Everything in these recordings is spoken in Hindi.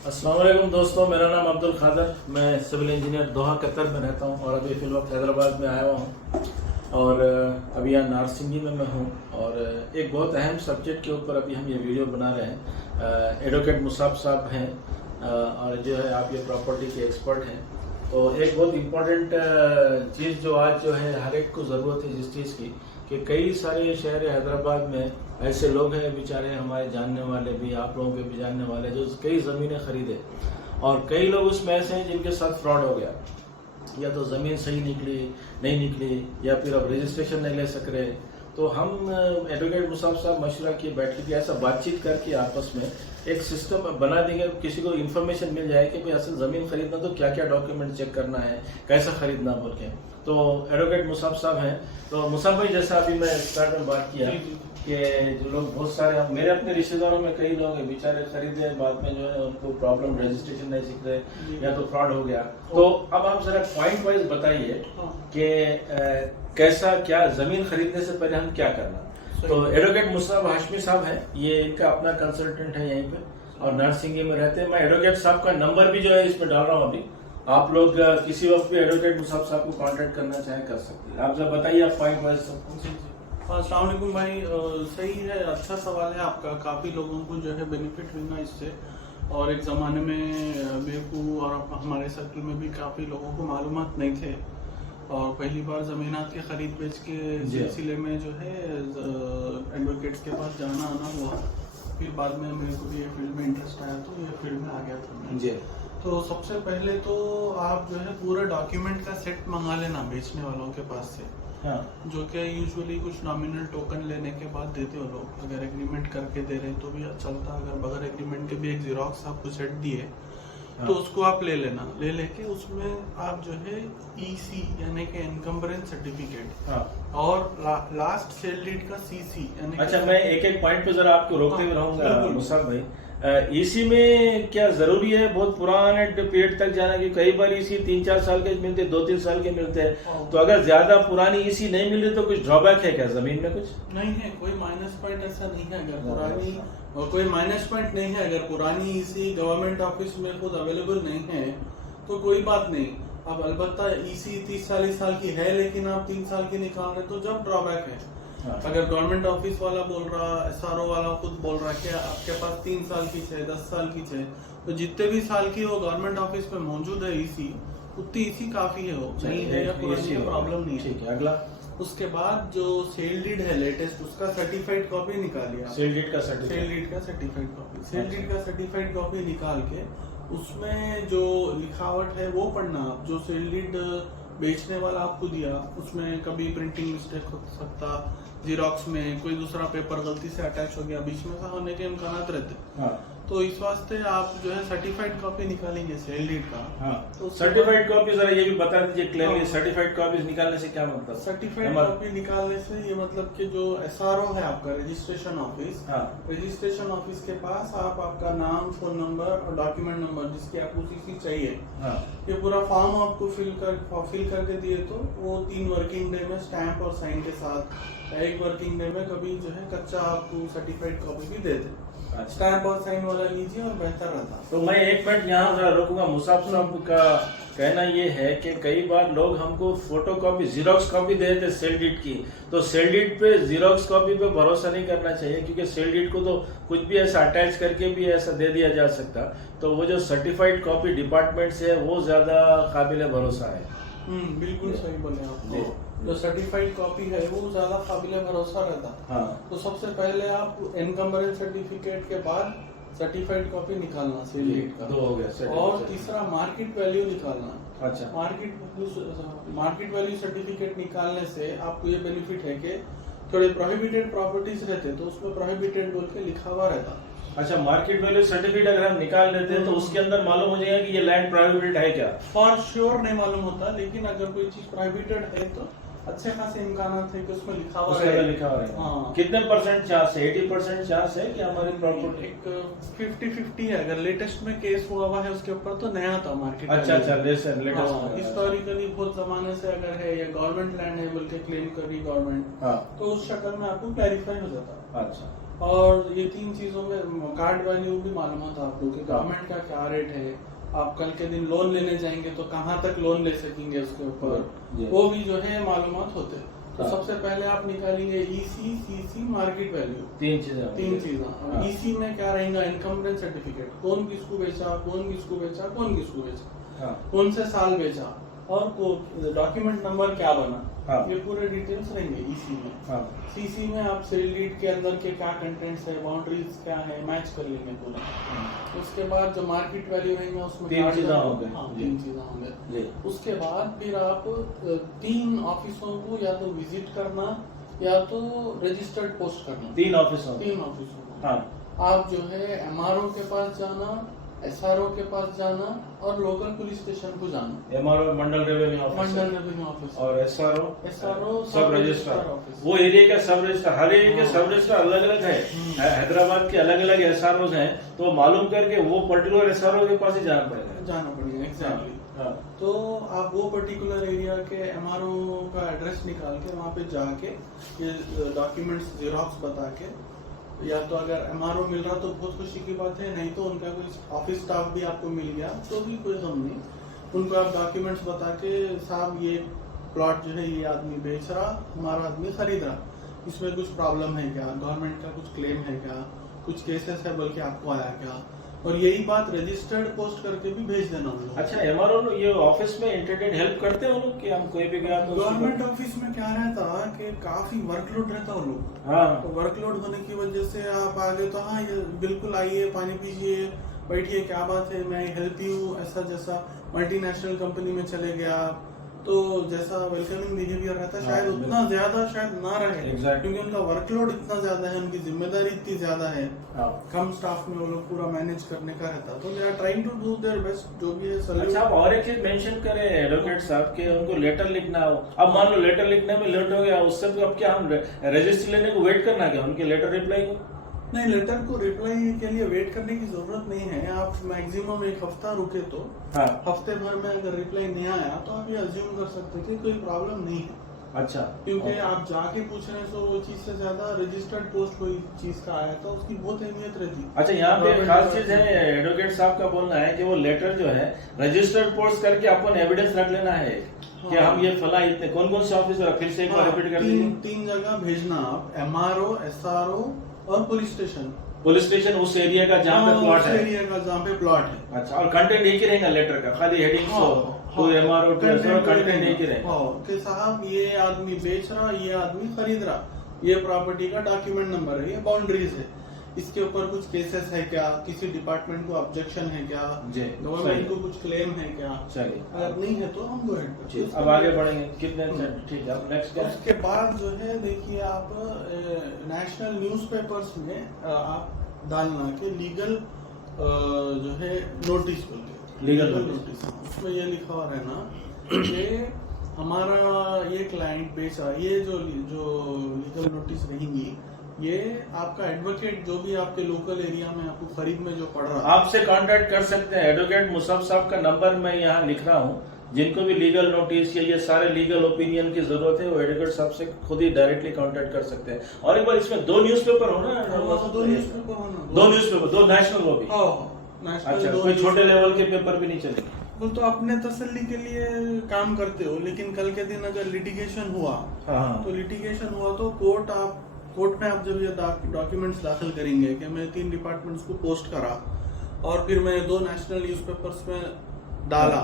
अस्सलाम वालेकुम दोस्तों, मेरा नाम अब्दुल खादर। मैं सिविल इंजीनियर दोहा कतर में रहता हूँ और अभी फिल वक्त हैदराबाद में आया हुआ हूँ और अभी यहाँ नारसिंगी में मैं हूँ और एक बहुत अहम सब्जेक्ट के ऊपर अभी हम ये वीडियो बना रहे हैं। एडवोकेट मुसाब साहब हैं और जो है आप ये प्रॉपर्टी के एक्सपर्ट हैं। तो एक बहुत इम्पोर्टेंट चीज़ जो आज जो है हर एक को ज़रूरत है जिस चीज़ की कि कई सारे शहर हैदराबाद में ऐसे लोग हैं बेचारे हमारे जानने वाले भी, आप लोगों के भी जानने वाले, जो कई ज़मीनें खरीदे और कई लोग उसमें ऐसे हैं जिनके साथ फ्रॉड हो गया। या तो ज़मीन सही नहीं निकली या फिर अब रजिस्ट्रेशन नहीं ले सक रहे। तो हम एडवोकेट मुसाब साहब मशवरा की बैठक की ऐसा बातचीत करके आपस में एक सिस्टम बना देंगे, किसी को इन्फॉर्मेशन मिल जाए कि भाई असल ज़मीन खरीदना तो क्या क्या डॉक्यूमेंट चेक करना है, कैसा खरीदना बोल के। तो एडवोकेट मुसाब साहब हैं। तो मुसाब भाई, जैसा अभी मैं स्टार्ट में बात किया कि जो लोग बहुत सारे मेरे अपने रिश्तेदारों में कई लोग हैं बेचारे खरीदे, बाद में जो है उनको प्रॉब्लम रजिस्ट्रेशन नहीं सीख रहे या तो फ्रॉड हो गया। तो अब आप जरा पॉइंट वाइज बताइए कि कैसा क्या जमीन खरीदने से पहले हम क्या करना। तो एडवोकेट मुसाब हाशमी साहब हैं, ये इनका अपना कंसल्टेंट है यहीं पे और नारसिंगी में रहते हैं। मैं एडवोकेट साहब का नंबर भी जो है इसमें डाल रहा हूँ अभी, आप लोग किसी वक्त भी एडवोकेट मुसाब साहब को कांटेक्ट करना चाहे कर सकते हैं। आप जरा बताइए आप पॉइंट वाइज सबको। अस्सलाम वालेकुम भाई, सही है, अच्छा सवाल है आपका। काफ़ी लोगों को जो है बेनिफिट हुआ इससे और एक ज़माने में बेवकूफ़ और हमारे सर्कल में भी काफ़ी लोगों को मालूमात नहीं थे और पहली बार ज़मीनात के खरीद बेच के सिलसिले में जो है एडवोकेट्स के पास जाना आना हुआ। फिर बाद में मेरे को भी ये फील्ड में इंटरेस्ट आया तो ये फील्ड में आ गया था मैं। जी। तो सबसे पहले तो आप जो है पूरा डॉक्यूमेंट का सेट मंगा लेना बेचने वालों के पास से। हाँ। जो कि यूजुअली कुछ नॉमिनल टोकन लेने के बाद देते हो लोग। अगर एग्रीमेंट करके दे रहे तो भी चलता, अगर बगैर एग्रीमेंट के भी एक जीरोक्स आपको सेट दिए तो उसको आप ले लेना। ले लेके उसमें आप जो है ईसी यानी कि इनकम्बरेंस सर्टिफिकेट और लास्ट सेल डीड का सीसी यानी। अच्छा, मैं एक एक पॉइंट पे जरा आपको रोकते हुए रहूंगा मुसाब भाई। ईसी में क्या जरूरी है बहुत पुराने पीरियड तक जाना? कि कई बार ईसी 3-4 साल के मिलते, 2-3 साल के मिलते हैं। तो अगर ज्यादा पुरानी ईसी नहीं मिल रही तो कुछ ड्रॉबैक है क्या जमीन में? कुछ नहीं है, कोई माइनस पॉइंट ऐसा नहीं है। अगर पुरानी और कोई माइनस पॉइंट नहीं है, अगर पुरानी ईसी गवर्नमेंट ऑफिस में खुद अवेलेबल नहीं है तो कोई बात नहीं। अब अलबत्ता ईसी 30-40 साल की है लेकिन आप 3 साल की निकाल रहे तो जब ड्रॉबैक है। अगर गवर्नमेंट ऑफिस वाला बोल रहा, एसआरओ वाला खुद बोल रहा कि आपके पास 3 साल की है, 10 साल की है, तो जितने भी साल की वो गवर्नमेंट ऑफिस में मौजूद है ईसी, उतनी ईसी काफी है। वो नहीं है या पुरानी का प्रॉब्लम नहीं है। अगला, उसके बाद जो सेल डीड है लेटेस्ट, उसका सर्टिफाइड कॉपी निकालिए। सेल डीड का सर्टिफाइड कॉपी, सेल डीड का सर्टिफाइड कॉपी निकाल के उसमें जो लिखावट है वो पढ़ना। जो सेल डीड बेचने वाला आपको दिया उसमें कभी प्रिंटिंग मिस्टेक हो सकता, जीरोक्स में कोई दूसरा पेपर गलती से अटैच हो गया, बीच में ऐसा होने के इम्कानात रहते। तो इस वास्ते आप जो है सर्टिफाइड कॉपी निकालेंगे सेल डीड का। तो सर्टिफाइड कॉपी जरा ये भी बता दीजिए क्लियरली, सर्टिफाइड कॉपी निकालने से क्या मतलब? सर्टिफाइड कॉपी निकालने से ये मतलब कि जो एसआरओ है आपका रजिस्ट्रेशन ऑफिस, रजिस्ट्रेशन ऑफिस के पास आप आपका नाम, फोन नंबर और डॉक्यूमेंट नंबर जिसकी आपको सीसी चाहिए, ये पूरा फॉर्म आपको फिल करके दिए तो वो 3 वर्किंग डे में स्टैंप और साइन के साथ 1 वर्किंग डे में कभी जो है कच्चा आपको सर्टिफाइड कॉपी भी दे दे। स्टैंप और साइन वाला लीजिए और बेहतर रहता। तो मैं एक मिनट यहाँ जरा रोकूंगा। मुसाब साहब का कहना ये है कि कई बार लोग हमको फोटो कॉपी, जीरोक्स कॉपी दे देते सेल डीड की, तो सेल डीड पे, जीरोक्स कॉपी पे भरोसा नहीं करना चाहिए क्योंकि सेल डीड को तो कुछ भी ऐसा अटैच करके भी ऐसा दे दिया जा सकता। तो वो जो सर्टिफाइड कॉपी डिपार्टमेंट से है वो ज्यादा काबिल भरोसा है। बिल्कुल सही बोले आप। जो सर्टिफाइड कॉपी है वो ज्यादा काबिल भरोसा रहता। तो सबसे पहले आप इनकम्बरेंस सर्टिफिकेट के बाद सर्टिफाइड कॉपी निकालना सेल डीड का, 2 हो गया। और तीसरा मार्केट वैल्यू निकालना। अच्छा, मार्केट वैल्यू सर्टिफिकेट निकालने से आपको ये बेनिफिट है कि थोड़े प्रोहिबिटेड प्रॉपर्टीज रहते तो उसमें प्रोहिबिटेड बोल के लिखा हुआ रहता। अच्छा, मार्केट वैल्यू सर्टिफिकेट अगर हम निकाल लेते हैं तो उसके अंदर मालूम हो जाएगा कि ये लैंड प्रोहिबिटेड है क्या? फॉर श्योर नहीं मालूम होता, लेकिन अगर कोई चीज प्रोहिबिटेड है तो अच्छे खासे इम्कान थे कि उसमें लिखा हुआ है। कितने परसेंट चांस है? 80% चांस है कि हमारी प्रॉपर्टी? एक 50-50 है। अगर लेटेस्ट में केस हुआ है उसके ऊपर तो नया था मार्केट। अच्छा, लेटेस्ट हिस्टोरिकली बहुत जमाने से अगर है या गवर्नमेंट लैंड है बोल के क्लेम करी गवर्नमेंट, तो उस शक्ल में आपको क्लैरिफाई हो जाता। अच्छा, और ये 3 चीजों में कार्ड वैल्यू भी मालूम होता है आपको कि गवर्नमेंट का क्या रेट है, आप कल के दिन लोन लेने जाएंगे तो कहाँ तक लोन ले सकेंगे उसके ऊपर, वो भी जो है मालूमात होते हैं। तो सबसे पहले आप निकालेंगे ईसी, सीसी, मार्केट वैल्यू, 3 चीजें। ईसी में क्या रहेगा, इनकम टैक्स सर्टिफिकेट, कौन किसको बेचा, कौन किसको बेचा, कौन किसको बेचा, कौन से साल बेचा, और डॉक्यूमेंट नंबर क्या बना, ये पूरे डिटेल्स रहेंगे ईसी में। सीसी में आप सेल डीड के अंदर के क्या कंटेंट्स है, बाउंड्रीज क्या है, मैच कर लेंगे पूरा। उसके बाद जो मार्केट वैल्यू रहेंगे उसमें 3 चीजें होंगे। उसके बाद फिर आप 3 ऑफिसों को या तो विजिट करना या तो रजिस्टर्ड पोस्ट करना। 3 ऑफिसों को आप जो है एमआरओ के पास जाना, एसआरओ के पास जाना और लोकल पुलिस स्टेशन को जाना। एमआरओ मंडल रेवेन्यू ऑफिस और एसआरओ सब रजिस्ट्रार ऑफिस। वो एरिया का सब रजिस्ट्रार, हर एरिया के सब रजिस्ट्रार अलग अलग है। हैदराबाद के अलग अलग एसआरओ हैं, तो मालूम करके वो पर्टिकुलर एसआरओ के पास ही जाना पड़ेगा। एग्जैक्टली। तो आप वो पर्टिकुलर एरिया के एमआरओ का एड्रेस निकाल के वहाँ पे जाके ये डॉक्यूमेंट्स जेरॉक्स बता के, या तो अगर एमआरओ मिल रहा तो बहुत खुशी की बात है, नहीं तो उनका कोई ऑफिस स्टाफ भी आपको मिल गया तो भी कोई गम नहीं। उनको आप डॉक्यूमेंट्स बता के, साहब ये प्लॉट जो है ये आदमी बेच रहा, हमारा आदमी खरीद रहा, इसमें कुछ प्रॉब्लम है क्या, गवर्नमेंट का कुछ क्लेम है क्या, कुछ केसेस है बल्कि आपको आया क्या, और यही बात रजिस्टर्ड पोस्ट करके भी भेज देना उन लोग। अच्छा, एमआरओ ये ऑफिस में इंटरनेट हेल्प करते हैं वो लोग कि हम कोई भी गया तो गवर्नमेंट ऑफिस में क्या रहता है कि काफी वर्कलोड रहता है लोग। तो वर्कलोड होने की वजह से आप आगे तो हाँ ये बिल्कुल आइए, पानी पीजिए, बैठिए, क्या बात है, मैं हेल्प यू, ऐसा जैसा मल्टीनेशनल कंपनी में चले गया तो जैसा वेलकमिंग बिहेवियर रहता है शायद उतना ज्यादा शायद ना रहे, क्योंकि उनका वर्कलोड इतना ज्यादा है, उनकी जिम्मेदारी इतनी ज्यादा है, कम स्टाफ में वो लोग पूरा मैनेज करने का रहता है। तो they are trying to do their best जो भी है। अच्छा, आप और एक चीज मेंशन करें एडवोकेट साहब के, उनको लेटर लिखना हो। अब मान लो लेटर लिखने में लेट हो गया, उससे तो अब क्या हम रजिस्टर लेने को वेट करना क्या, उनके लेटर रिप्लाई को? नहीं, लेटर को रिप्लाई के लिए वेट करने की जरूरत नहीं है। आप मैक्सिमम 1 हफ्ता रुके तो हफ्ते भर में अगर रिप्लाई नहीं आया तो आप ये अज्यूम कर सकते हैं कि कोई प्रॉब्लम नहीं है। अच्छा, क्योंकि आप जाके पूछ रहे हैं तो वो चीज से ज्यादा रजिस्टर्ड पोस्ट कोई चीज का आया तो उसकी बहुत अहमियत रहती है। अच्छा, यहाँ पे खास चीज है, एडवोकेट साहब का बोलना है कि वो लेटर जो है रजिस्टर्ड पोस्ट करके अपन एविडेंस रख लेना है कि हम ये फला इतने कौन से ऑफिस, फिर से एक बार रिपीट कर दीजिए। 3 जगह भेजना आप, एमआरओ, एसआरओ और पुलिस स्टेशन उस एरिया का जहाँ पे प्लॉट है, एरिया का जहाँ पे प्लॉट है। अच्छा, और कंटेंट एक ही रहेगा लेटर का, खाली हेडिंग्स हो तो एमआरओ कंटेंट एक ही रहेगा कि साहब ये आदमी बेच रहा, ये आदमी खरीद रहा, ये प्रॉपर्टी का डॉक्यूमेंट नंबर है, ये बाउंड्रीज है, इसके ऊपर कुछ केसेस है क्या, किसी डिपार्टमेंट को ऑब्जेक्शन है क्या, गवर्नमेंट को कुछ क्लेम है क्या। चलिए, अगर नहीं है तो हम गो अहेड। अब आगे बढ़ेंगे कितने, ठीक है, अब नेक्स्ट। उसके बाद जो है देखिए आप नेशनल न्यूज़पेपर्स में आप डालना कि लीगल जो है नोटिस बोलते, लीगल नोटिस, उसमें ये लिखा हुआ रहना कि हमारा ये क्लाइंट बेचा, ये जो लीगल नोटिस रहेंगी, ये आपका एडवोकेट जो भी आपके लोकल एरिया में आपको खरीद में जो पड़ रहा है, आपसे कांटेक्ट कर सकते हैं। एडवोकेट मुसब साहब का नंबर मैं यहाँ लिख रहा हूँ, जिनको भी लीगल नोटिस या ये सारे लीगल ओपिनियन की जरूरत है वो एडवोकेट साहब से खुद ही डायरेक्टली कांटेक्ट कर सकते हैं। और एक बार इसमें 2 न्यूज़पेपर हो ना, 2 न्यूज़पेपर, 2 नेशनल वो भी। अच्छा, कोई छोटे लेवल के पेपर भी नहीं चलेंगे? वो तो अपने तसल्ली के लिए काम करते हो, लेकिन कल के दिन अगर लिटिगेशन हुआ तो लिटिगेशन हुआ तो कोर्ट में आप जब ये डॉक्यूमेंट्स दाखिल करेंगे कि मैं 3 डिपार्टमेंट्स को पोस्ट करा और फिर मैंने 2 नेशनल न्यूज़पेपर्स में डाला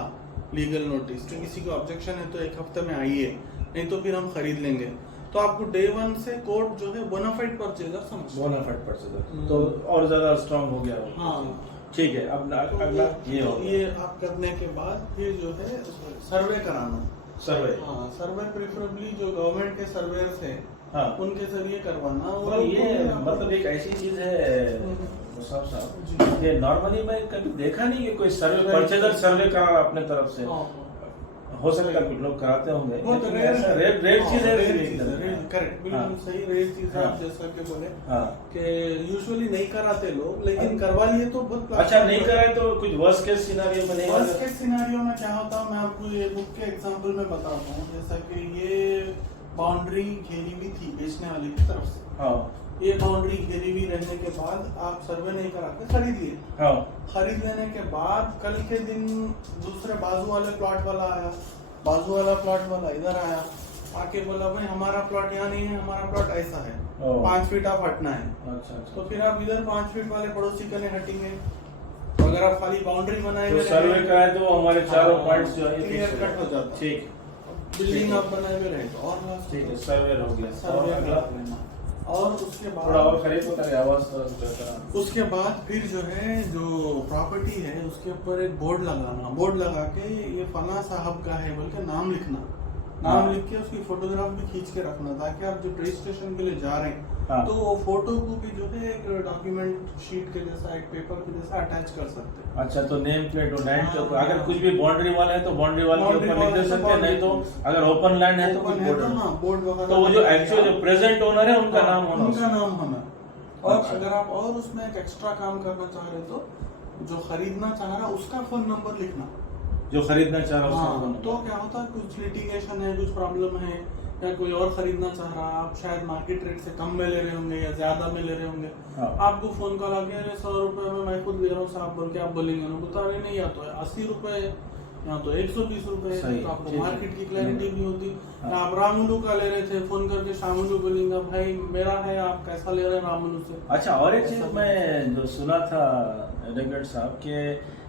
लीगल नोटिस, कि किसी को ऑब्जेक्शन है तो 1 हफ्ते में आइए, नहीं तो फिर हम खरीद लेंगे, तो आपको डे 1 से कोर्ट जो है बोनाफाइड परचेजर समझ, बोनाफाइड परचेजर तो और ज्यादा स्ट्रांग हो गया। हाँ, ठीक है। अब अगला ये आप करने के बाद फिर जो है सर्वे कराना। सर्वे प्रेफरेबली जो गवर्नमेंट के सर्वेयर्स है उनके जरिए करवाना। और ये मतलब एक ऐसी चीज है साहब, ये नॉर्मली मैं कभी देखा नहीं कि कोई सर्वे परचेजर सर्वे करा अपने तरफ से। हो सकता है कुछ लोग कराते होंगे, रेयर चीज है। करेक्ट, बिल्कुल सही, रेयर चीज है। आप जैसा कि बोले कि यूजुअली नहीं कराते लोग, लेकिन करवा लिए तो बहुत अच्छा। नहीं कराए तो कुछ वर्स्ट केस सिनेरियो में नहीं, वर्स्ट केस सिनेरियो में क्या होता है मैं आपको ये बुक के एग्जांपल में बताता हूँ। जैसा कि ये बाउंड्री घेरी हुई थी बेचने वाले की तरफ से, ये बाउंड्री घेरी हुई रहने के बाद आप सर्वे नहीं करा के खरीद लिए। हाँ खरीद लेने के बाद कल के दिन दूसरे बाजू वाले प्लॉट वाला आया, बाजू वाला प्लॉट वाला इधर आया, आके बोला भाई हमारा प्लॉट यहाँ नहीं है, हमारा प्लॉट ऐसा है, 5 फीट आप हटना है। अच्छा तो फिर आप इधर 5 फीट वाले पड़ोसी कने हटेंगे। तो अगर आप खाली बाउंड्री बनाए तो हुए सर्वे कराए तो हमारे चारों पॉइंट्स जो है क्लियर कट हो जाता है। ठीक बिल्डिंग आप बनाए हुए रहे तो और ठीक है, सर्वे हो गया। सर्वे और अगला कर लेना। और उसके थोड़ा और बाद खरीद होता है आवाज तो उसके बाद फिर जो है जो प्रॉपर्टी है उसके ऊपर एक बोर्ड लगाना, बोर्ड लगा के ये फला साहब का है बोल के नाम लिखना, नाम लिख के उसकी फोटोग्राफ भी खींच के रखना, ताकि आप जब रजिस्ट्रेशन के लिए जा रहे हैं तो वो फोटो को भी जो है एक डॉक्यूमेंट शीट के जैसा, एक पेपर के जैसा अटैच कर सकते हैं। अच्छा, तो नेम प्लेट और लैंड के ऊपर हाँ। अगर कुछ भी बाउंड्री वाला है तो बाउंड्री वाले के ऊपर लिख दे सकते हैं, नहीं तो अगर ओपन लैंड है तो कुछ बोर्ड वगैरह तो वो जो एक्चुअल जो प्रेजेंट ओनर है उनका नाम होना उनका नाम होना। और अच्छा। अगर आप और उसमें एक एक्स्ट्रा काम करना चाह रहे तो जो खरीदना चाह रहा उसका फोन नंबर लिखना। जो खरीदना चाह रहा है हाँ, उसका तो क्या होता है कुछ लिटिगेशन है, कुछ प्रॉब्लम है, या कोई और खरीदना चाह रहा, आप शायद मार्केट रेट से कम में ले रहे होंगे या ज्यादा में ले रहे होंगे, हाँ। आपको फोन कॉल आ गया, अरे 100 रुपए में मैं खुद ले रहा हूँ साहब बोल के आप बोलेंगे ना, बता रहे नहीं, या तो 80 रुपए या तो 120 रुपए, सही, तो आपको ठीक है। मार्केट की क्लैरिटी नहीं होती। हाँ। आप रामुलू का ले रहे थे, फोन करके शामुलू बोलेंगे भाई मेरा है, आप कैसा ले रहे हैं रामुलू से। अच्छा, और एक चीज मैं जो सुना था एडवोकेट साहब कि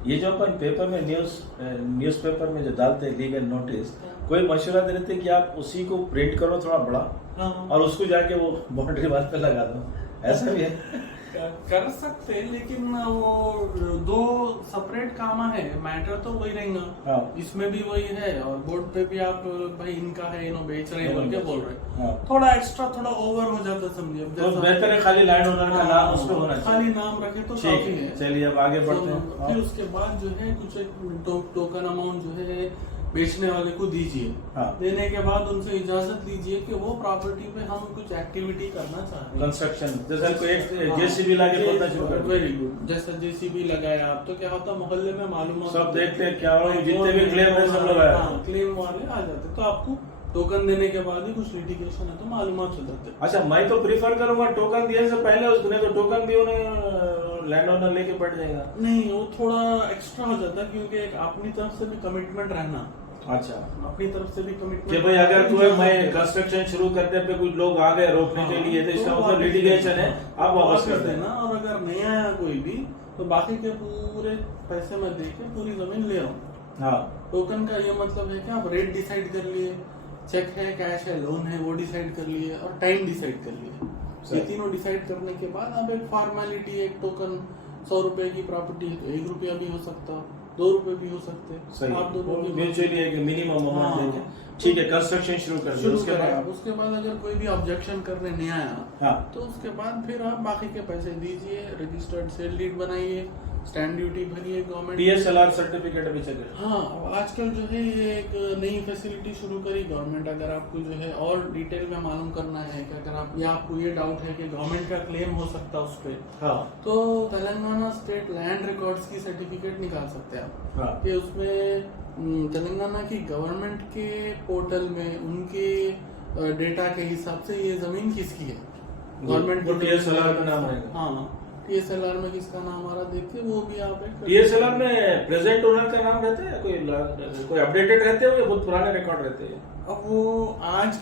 ये जो अपन पेपर में न्यूज़पेपर में जो डालते हैं लीगल नोटिस, कोई मशवरा देते हैं कि आप उसी को प्रिंट करो थोड़ा बड़ा हाँ। और उसको जाके वो बाउंड्री वाल पे लगा दो, ऐसा भी है? कर सकते हैं, लेकिन वो दो सेपरेट काम है, मैटर तो वही रहेगा। हाँ। इसमें भी वही है और बोर्ड पे भी आप भाई इनका है, इन्हों बेच रहे हैं बोल के बोल रहे हैं। हाँ। थोड़ा एक्स्ट्रा थोड़ा ओवर हो जाता समझिए। अब तो जैसा- बेहतर है खाली लैंड ओनर का नाम उस पे होना चाहिए। खाली नाम रखे तो ठीक काफी है। चलिए अब आगे बढ़ते तो हैं। फिर उसके बाद जो है कुछ एक टोकन अमाउंट जो है बेचने वाले को दीजिए। हाँ। देने के बाद उनसे इजाजत लीजिए कि वो प्रॉपर्टी पे हम कुछ एक्टिविटी करना चाह रहे हैं। कंस्ट्रक्शन जैसे कोई एक जेसीबी लाके खोदना शुरू कर दिया। Very good. जैसे जेसीबी लगाया आप तो क्या होता मोहल्ले में मालूम सब देखते हैं क्या हो, जितने भी क्लेम है सब लगाया। हाँ, क्लेम वाले आ जाते, तो आपको टोकन देने के बाद ही कुछ लिटिगेशन है तो मालूमात हो जाते। अच्छा, मैं तो प्रीफर करूंगा टोकन दिए से पहले उसको, नहीं तो टोकन भी उन्हें लैंड ओनर लेके बैठ जाएगा। नहीं, वो थोड़ा एक्स्ट्रा हो जाता है क्योंकि एक अपनी तरफ से भी कमिटमेंट रहना। अच्छा, अपनी तरफ से भी कमिटमेंट कि भाई अगर कोई मैं कंस्ट्रक्शन शुरू करने पे कुछ लोग आ गए रोकने के लिए तो इसका मतलब लिटिगेशन है, आप वापस कर देना। और अगर नहीं आया कोई भी तो बाकी के पूरे पैसे मैं दे के पूरी जमीन ले रहा हूँ। हाँ, टोकन का ये मतलब है कि आप रेट डिसाइड कर लिए, चेक है, कैश है, लोन है, वो डिसाइड कर लिए और टाइम डिसाइड कर लिए। ये तीनों डिसाइड करने के बाद अब एक फॉर्मेलिटी, एक टोकन 100 रुपए की प्रॉपर्टी है तो 1 रुपया भी हो सकता, 2 रुपए भी हो सकते। सही। आप दोनों की म्यूचुअली एक मिनिमम अमाउंट हाँ। देके ठीक है कंस्ट्रक्शन शुरू कर दिया। शुरू उसके करें बाद आप। उसके बाद अगर कोई भी ऑब्जेक्शन करने नहीं आया हाँ, तो उसके बाद फिर आप बाकी के पैसे दीजिए, रजिस्टर्ड सेल डीड बनाइए, स्टैंप ड्यूटी भरिए गवर्नमेंट। DSLR सर्टिफिकेट भी चाहिए। हाँ, अब आजकल जो है ये एक नई फैसिलिटी शुरू करी गवर्नमेंट। अगर आपको जो है और डिटेल में मालूम करना है कि अगर आप या आपको ये डाउट है कि गवर्नमेंट का क्लेम हो सकता है उस पर, हाँ तो तेलंगाना स्टेट लैंड रिकॉर्ड्स की सर्टिफिकेट निकाल सकते हैं आप। हाँ, कि उसमें तेलंगाना की गवर्नमेंट के पोर्टल में उनके डेटा के हिसाब से ये जमीन किसकी है, गवर्नमेंट वो DSLR का नाम आएगा। हाँ, TSLR में किसका नाम आ रहा देखिए, वो भी आप एक DSLR में प्रेजेंट ओनर का नाम रहता है, कोई अपडेटेड रहते हो या बहुत पुराने रिकॉर्ड रहते हैं? अब वो आज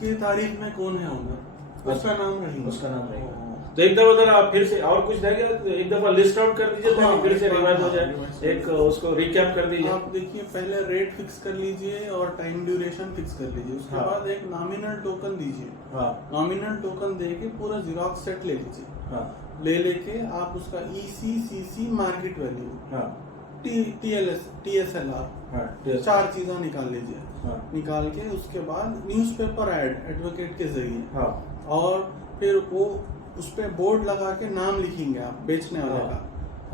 के तारीख में कौन है ओनर उसका नाम रहेगा। उसका नाम रहेगा। तो एक दफा उधर आप फिर से और कुछ रहेगा तो एक दफा लिस्ट आउट कर दीजिए ताकि हाँ, फिर से रिवाइज हो हाँ, जाए, एक उसको रिकैप कर दीजिए। आप देखिए पहले रेट फिक्स कर लीजिए और टाइम ड्यूरेशन फिक्स कर लीजिए। उसके हाँ। बाद एक नॉमिनल टोकन दीजिए। हाँ नॉमिनल टोकन दे के पूरा जीरोक्स सेट ले लीजिए। हाँ ले लेके आप उसका ECCC मार्केट वैल्यू, हाँ TSLR, हाँ 4 चीजें निकाल लीजिए। हाँ निकाल के उसके बाद न्यूज़पेपर ऐड एडवोकेट के जरिए, हाँ और फिर वो उस पे बोर्ड लगा के नाम लिखेंगे आप बेचने वाले का,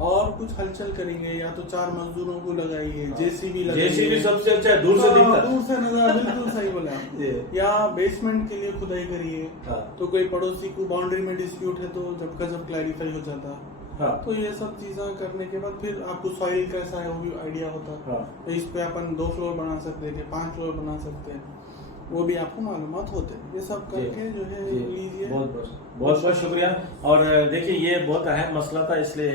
और कुछ हलचल करेंगे, या तो 4 मजदूरों को लगाइए, JCB लगाइए। JCB सबसे अच्छा है, दूर से दिखता है। दूर से नजर, बिल्कुल सही बोले आप। ये। या बेसमेंट के लिए खुदाई करिए, हाँ तो कोई पड़ोसी को बाउंड्री में डिस्प्यूट है तो जब का जब क्लैरिफाई हो जाता। हाँ तो ये सब चीजें करने के बाद फिर आपको सॉइल कैसा है वो भी आइडिया होता। हाँ तो इस पे अपन 2 फ्लोर बना सकते हैं, 5 फ्लोर बना सकते हैं। वो भी आपको मालूमात होते हैं। ये सब करके जो है लीजिए। बहुत बहुत शुक्रिया। और देखिए ये बहुत अहम मसला था, इसलिए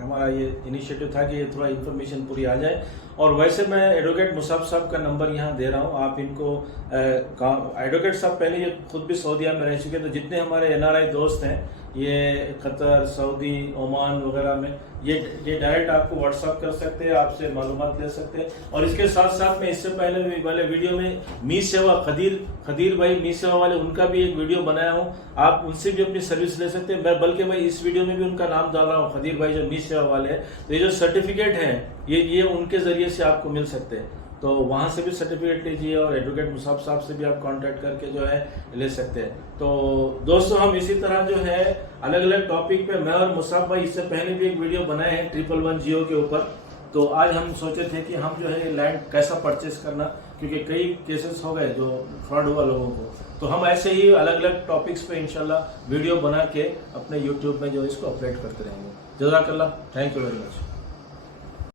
हमारा ये इनिशिएटिव था कि ये थोड़ा इन्फॉर्मेशन पूरी आ जाए। और वैसे मैं एडवोकेट मुसाब साहब का नंबर यहाँ दे रहा हूँ, आप इनको एडवोकेट साहब पहले ये खुद भी सऊदीया में रह चुके, तो जितने हमारे NRI दोस्त हैं ये कतर, सऊदी, ओमान वगैरह में, ये डायरेक्ट आपको व्हाट्सअप कर सकते हैं, आपसे मालूमात ले सकते हैं। और इसके साथ साथ में इससे पहले भी वाले वीडियो में मी सेवा खदीर भाई मी सेवा वाले, उनका भी एक वीडियो बनाया हूँ, आप उनसे भी अपनी सर्विस ले सकते हैं। मैं बल्कि मैं इस वीडियो में भी उनका नाम डाल रहा हूँ, खदीर भाई जो मी सेवा वाले हैं। तो ये जो सर्टिफिकेट हैं ये उनके जरिए से आपको मिल सकते हैं, तो वहाँ से भी सर्टिफिकेट लीजिए और एडवोकेट मुसाब साहब से भी आप कांटेक्ट करके जो है ले सकते हैं। तो दोस्तों हम इसी तरह जो है अलग अलग टॉपिक पे मैं और मुसाब भाई इससे पहले भी एक वीडियो बनाए हैं 111 जियो के ऊपर। तो आज हम सोचे थे कि हम जो है लैंड कैसा परचेस करना, क्योंकि कई केसेस हो गए जो फ्रॉड हुआ लोगों को, तो हम ऐसे ही अलग अलग टॉपिक्स पे इंशाल्लाह वीडियो बना के अपने यूट्यूब में जो इसको अपलोड करते रहेंगे। जज़ाकल्लाह, थैंक यू वेरी मच।